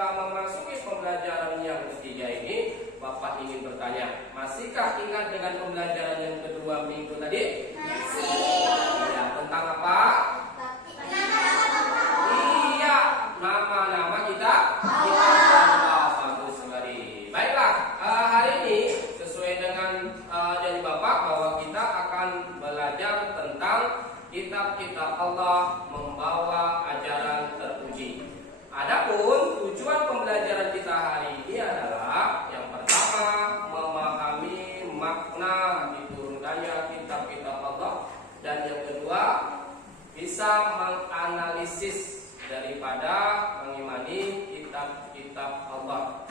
kita memasuki pembelajaran yang ketiga ini, Bapak ingin bertanya, masihkah ingat dengan pembelajaran yang kedua minggu tadi? Masih. Ya, tentang apa? Iya, nama-nama kita. Bagus sekali. Baiklah, hari ini sesuai dengan janji Bapak bahwa kita akan belajar tentang kitab-kitab Allah membawa ajaran terpuji. Adapun tujuan pembelajaran kita hari ini adalah yang pertama memahami makna diturunkannya kitab-kitab Allah, dan yang kedua bisa menganalisis daripada mengimani kitab-kitab Allah.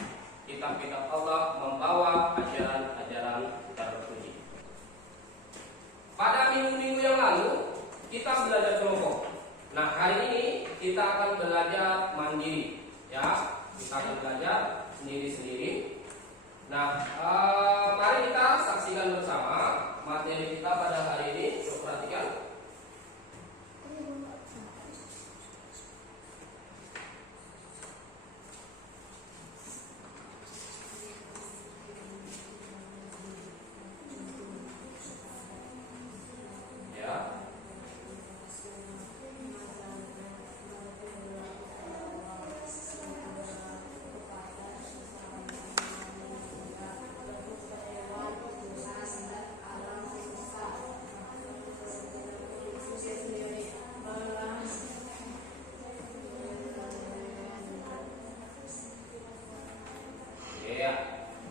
Kitab-kitab Allah membawa ajaran-ajaran terpuji. Pada minggu-minggu yang lalu kita belajar kelompok. Nah, hari ini kita akan belajar mandiri, ya. Kita akan belajar sendiri-sendiri. Nah, mari kita saksikan bersama materi kita pada hari ini. Coba perhatikan.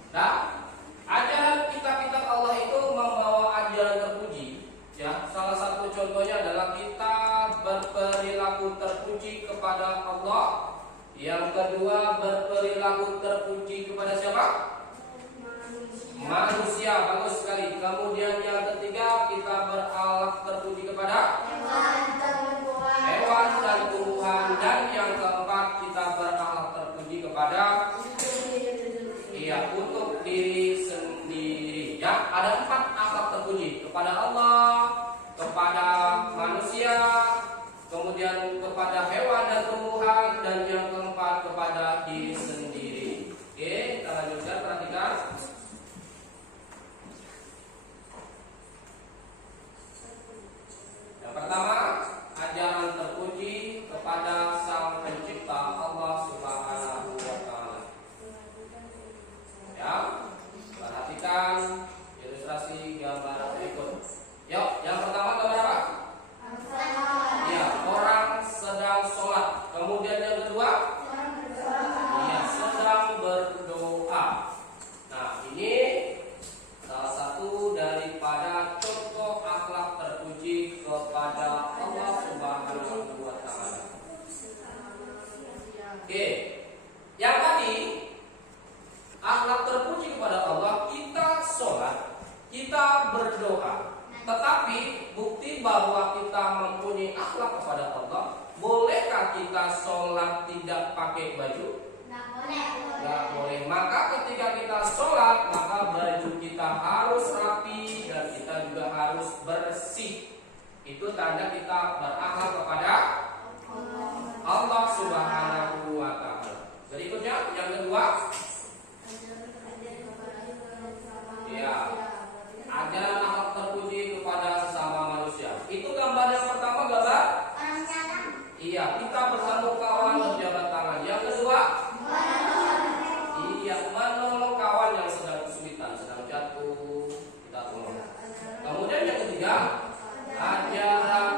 Nah, ajaran kitab-kitab Allah itu membawa ajaran terpuji. Ya, salah satu contohnya adalah kita berperilaku terpuji kepada Allah. Yang kedua, berperilaku terpuji kepada siapa? Manusia. Bagus sekali. Kemudian yang ketiga, kita berakhlak terpuji kepada hewan dan tumbuhan. Dan yang keempat, kita berakhlak terpuji kepada untuk diri sendiri. Ya, ada 4 akhlak terpuji: kepada Allah, kepada manusia, kemudian kepada hewan dan tumbuhan, dan yang keempat kepada diri sendiri. Oke, kita lanjutkan, perhatikan. Yang pertama, ajaran terpuji kepada Sang Pencipta Allah Subhanahu wa Ta'ala. Ya, perhatikan ilustrasi gambar berikut. Yuk, yang pertama gambar apa? Iya, orang sedang sholat. Kemudian yang kedua, iya, sedang berdoa. Nah, ini salah satu daripada contoh akhlak terpuji kepada Allah Subhanahu wa Ta'ala. Oke, yang tadi akhlak terpuji kepada Allah, kita sholat, kita berdoa. Tetapi bukti bahwa kita mempunyai akhlak kepada Allah, bolehkah kita sholat tidak pakai baju? Tidak boleh. Maka ketika kita sholat, maka baju kita harus rapi dan kita juga harus bersih. Itu tanda kita berakhlak kepada Allah Subhanahu wa Ta'ala. Berikutnya, yang kedua, ya, ajaran akhlak terpuji kepada sesama manusia. Itu gambar yang pertama, gambar iya, kita bersama kawan berjabat tangan. Yang kedua, iya, menolong kawan yang sedang kesulitan, sedang jatuh, kita tolong. Kemudian yang ketiga, ajaran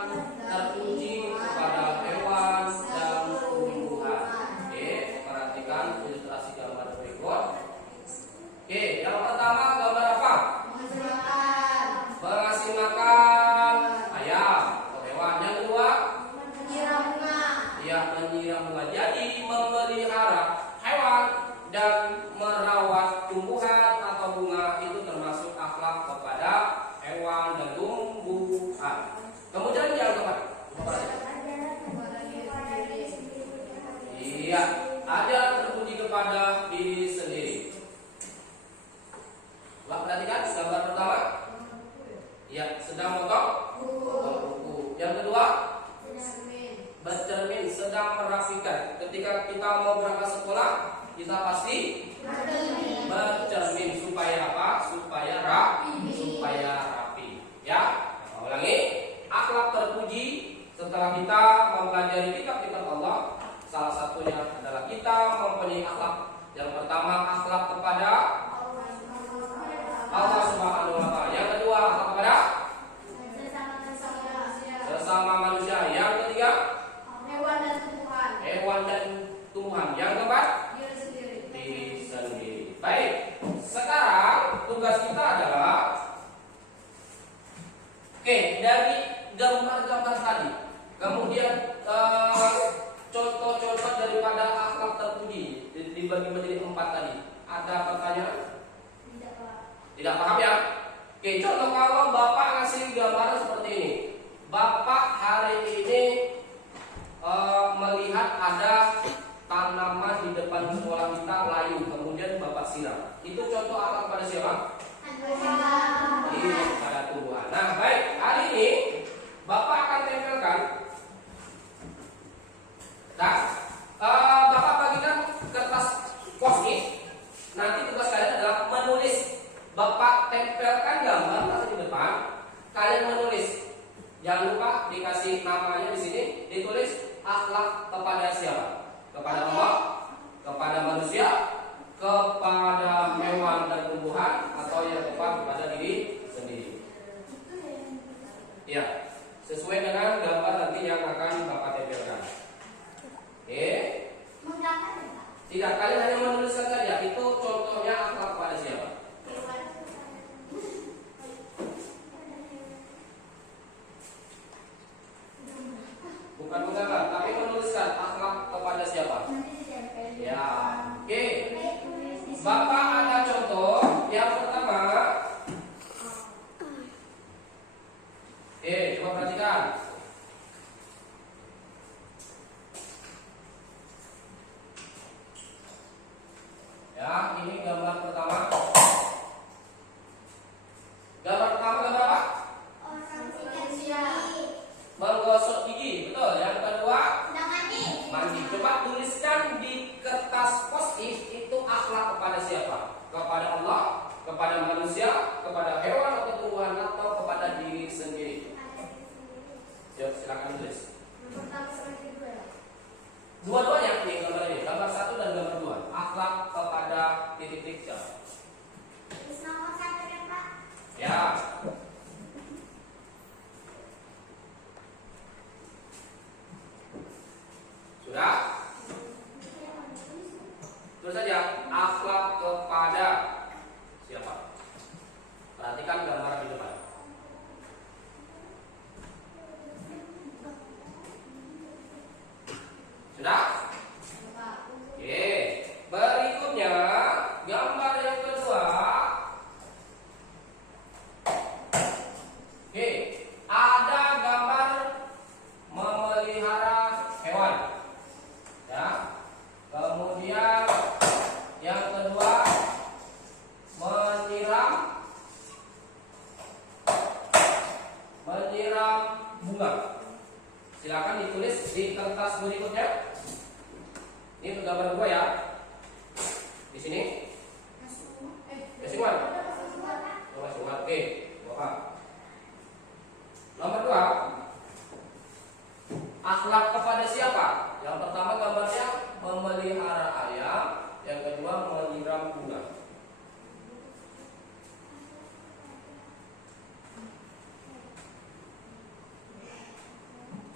terpuji kepada hewan dan tumbuhan. Oke, perhatikan ilustrasi gambar berikut. Oke, yang pertama gambar apa? Mengasih makan ayam atau hewan. Yang kedua, menyiram bunga. Ya, menyiram bunga. Jadi memelihara hewan dan merawat tumbuhan atau bunga itu termasuk akhlak kepada hewan dan tumbuhan. Kemudian yang keempat, iya, ajaran terpuji kepada diri sendiri. Perhatikan gambar pertama. Ya, sedang potong buku. Yang kedua, bercermin sedang merapikan. Ketika kita mau berangkat sekolah, kita pasti bercermin supaya apa? Supaya rapi. Ya, ulangi. Akhlak terpuji setelah kita mempelajari kitab-kitab Allah. Salah satunya adalah kita mempunyai akhlak. Yang pertama, akhlak kepada Allah Subhanahu wa Ta'ala. Yang kedua, akhlak kepada sesama manusia. Yang ketiga, hewan dan tumbuhan. Yang keempat, diri sendiri. Baik, sekarang tugas kita adalah dari gambar-gambar tadi, kemudian contoh-contoh daripada akhlak terpuji dibagi menjadi 4 tadi. Ada pertanyaan? Tidak paham ya? Contoh kalau Bapak ngasih gambaran seperti ini. Bapak hari ini melihat ada tanaman di depan sekolah kita layu, kemudian Bapak siram. Itu contoh akhlak pada siapa? Pada tumbuhan. Nah, baik, hari ini Bapak akan tempelkan. Nah, Bapak bagikan kertas post-it. Nanti tugas kalian adalah menulis. Bapak tempelkan gambar di depan. Kalian menulis. Jangan lupa dikasih namanya di sini. Ditulis akhlak kepada siapa? Kepada Allah, kepada manusia, kepada hewan dan tumbuhan, atau yang tepat kepada diri sendiri. Ya, sesuai dengan gambar nanti yang akan Bapak tempelkan. Tidak, kalian hanya menuliskan saja. Itu contohnya akhlak kepada siapa? Bukan menggambar, tapi menuliskan akhlak kepada siapa? Ya, oke. Bapak ada contoh. Yang pertama, coba perhatikan. Ya, ini gambar pertama. Gambar pertama gambar apa? Menggosok gigi, betul. Yang kedua, mandi. Coba tuliskan di kertas post-it itu akhlak kepada siapa? Kepada Allah, kepada manusia, kepada hewan atau tumbuhan, atau kepada diri sendiri. Silakan tulis. Dua-duanya nih gambar ini, gambar 1 dan gambar 2. Akhlak kepada titik-titik siapa? Ya. Sudah? Terus saja akhlak kepada siapa? Perhatikan gambar di depan. Sudah? Oke. Berikutnya gambar yang kedua. Oke. Ada gambar memelihara hewan. Ya. Kemudian yang kedua menyiram bunga. Silakan ditulis di kertas berikutnya. Ini untuk gambar 2 ya. Di sini. Masing-masing. Oke, Bapak. Nomor 2. Akhlak kepada siapa? Yang pertama gambarnya memelihara ayam, yang kedua menyiram bunga.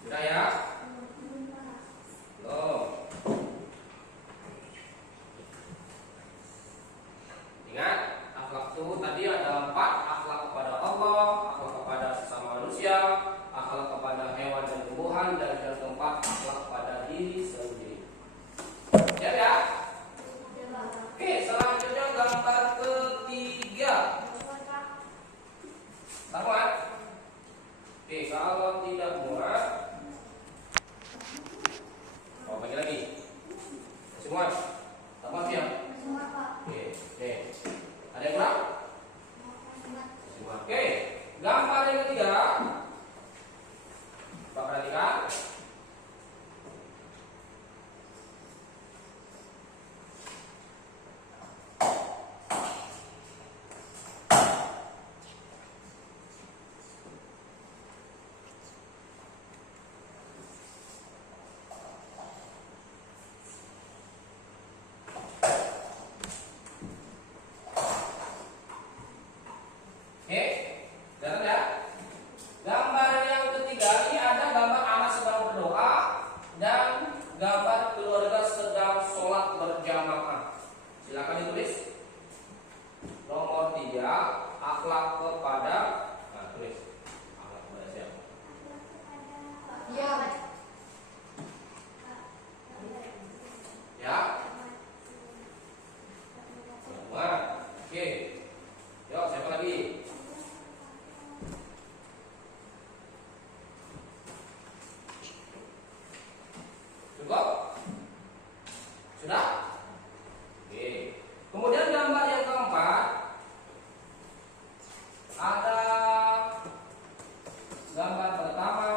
Sudah ya? Ingat, akhlak itu tadi ada 4. Akhlak kepada Allah, akhlak kepada sesama manusia, akhlak kepada hewan dan tumbuhan, dan yang keempat akhlak kepada diri sendiri. Siap ya? gambar keluarga sedang sholat berjamaah. Silakan ditulis. Nomor 3, akhlak kepada, nah tulis. Akhlak kepada siapa? Ya. Ya. Semua. Oke. Yuk, siapa lagi? Cukup? Sudah? Oke. Kemudian gambar yang keempat ada gambar pertama.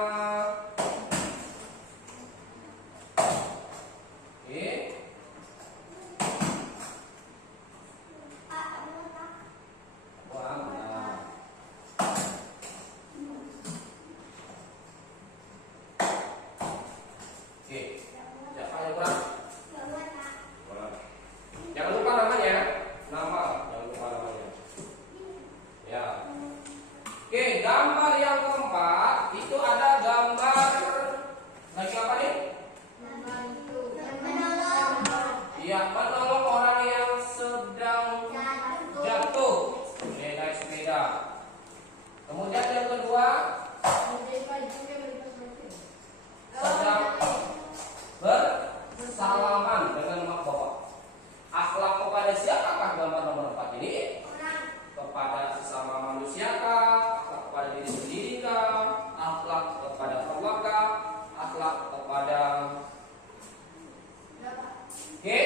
Oke. Wah, benar. Oke. Siapa yang kurang? Jangan lupa namanya. Nama, jangan lupa namanya. Ya. Oke, gambar yang keempat itu ada gambar lagi apa nih? Iya, menolong orang yang sedang jatuh. Oke, naik sepeda. Kemudian yang kedua sedang bersalaman dengan mak bapak. Akhlak kepada siapakah gambar nomor 4 ini? Kepada sesama manusia kah? Akhlak kepada diri sendiri kah? Akhlak kepada Allah kah? Akhlak kepada. Oke,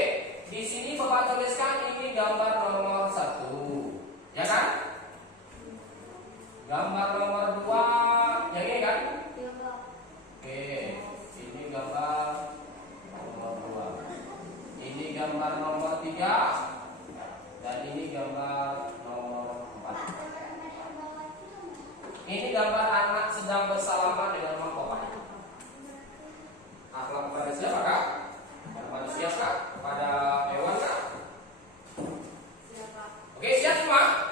di sini Bapak tuliskan ini gambar nomor 1, ya kan? Gambar nomor 2, yang ini kan? Oke, ini gambar nomor 2. Ini gambar nomor 3 dan ini gambar nomor 4. Ini gambar anak sedang bersalaman dengan mak bapaknya. Akhlak kepada siapa kak? Kepada manusia kak? Kepada hewan kak? Oke, siap semua?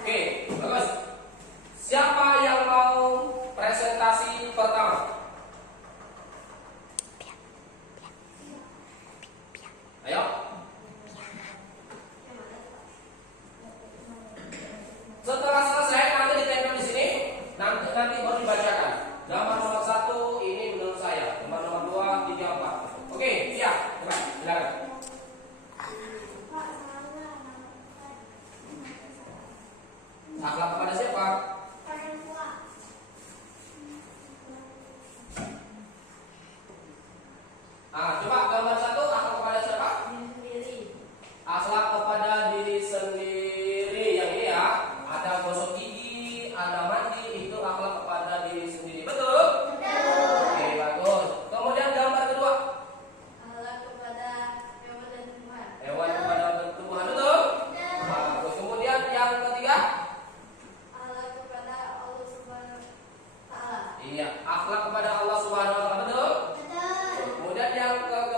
Oke, bagus. Siapa yang mau presentasi pertama? Ayo. Setelah selesai nanti ditempel di sini, nanti baru dibacakan. Gambar nomor 1 ini menurut saya, gambar nomor 2, 3, 4. Oke, siap. Coba, silakan. Akhlak kepada siapa? Coba gambar 1, akhlak kepada siapa? Akhlak kepada diri sendiri. Yang ini ya, ada gosok gigi, ada mandi, itu akhlak kepada diri sendiri. Betul? Oke, bagus. Kemudian gambar kedua, hewan kepada bertumbuhan. Betul? Bagus. Kemudian yang ketiga, iya, akhlak kepada Allah Subhanahu wa taala. Betul? Kemudian yang keempat,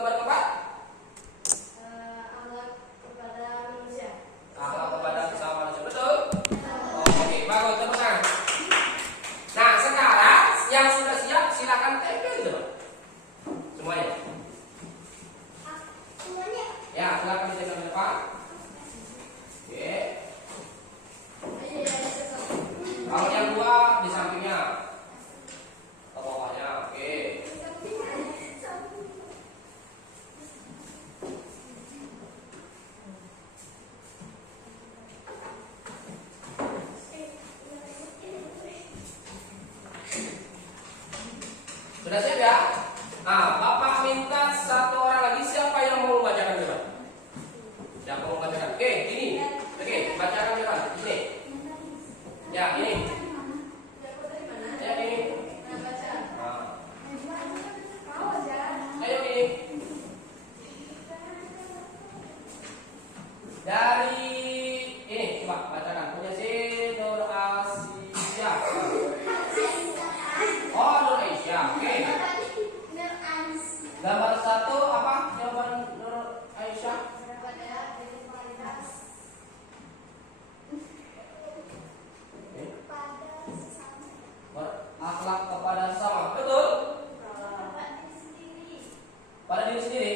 pada diri sendiri.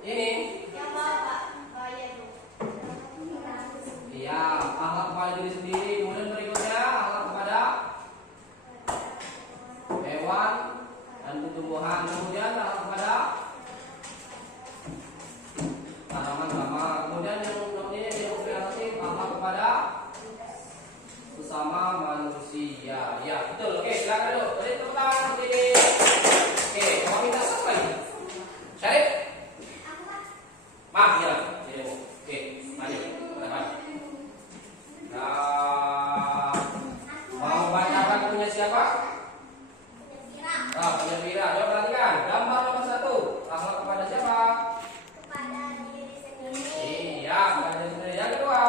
Ini iya, akhlak kepada diri sendiri. Kemudian berikutnya akhlak kepada hewan dan tumbuhan. Kemudian akhlak kepada tanaman-tanaman. Kemudian yang namanya akhlak kepada sesama manusia. Ya, betul. Oke, silakan dulu. Beri tepuk tangan ini. Oke, mau minta siapa lagi? Syarif? Maaf ya. Oke, maju. Maju. Nah, mau bacakan punya siapa? Punya Vira. Coba perhatikan. Gambar nomor 1. Akhlak kepada siapa? Kepada diri sendiri. Iya, kepada diri sendiri. Yang kedua,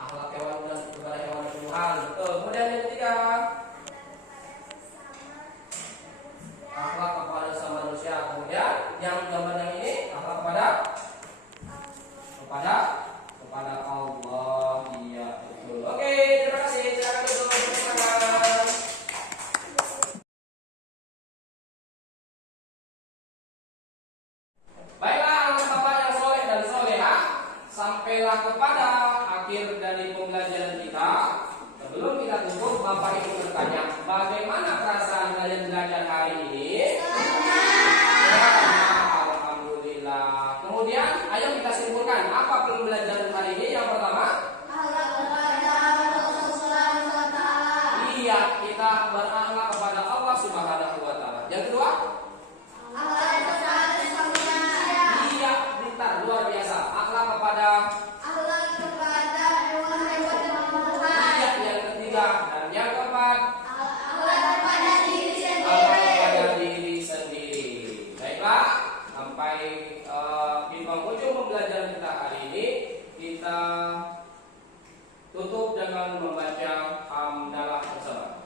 akhlak hewan dan kepada hewan dan tumbuhan. Betul. Kemudian yang ketiga, akhlak kepada sesama manusia. Kemudian yang gambar yang ini akhlak kepada Allah. Iya, betul. Oke, terima kasih. Silakan duduk bersama. Baiklah, Bapak yang soleh dan solehah, sampailah kepada akhir dari pembelajaran kita. Sebelum kita tutup, Bapak Ibu bertanya, bagaimana perasaan kalian belajar hari ini? Alhamdulillah. Kemudian, ayo kita simpulkan apa pembelajaran hari ini. Yang pertama, iya, kita berakhlak kepada Allah Subhanahu wa Ta'ala. Yang kedua, iya, pintar, luar biasa. Akhlak kepada iya, yang ketiga. Dan yang keempat, akhlak kepada diri sendiri. Baiklah, sampai di penghujung pembelajaran kita hari ini, kita tutup dengan membaca hamdalah bersama.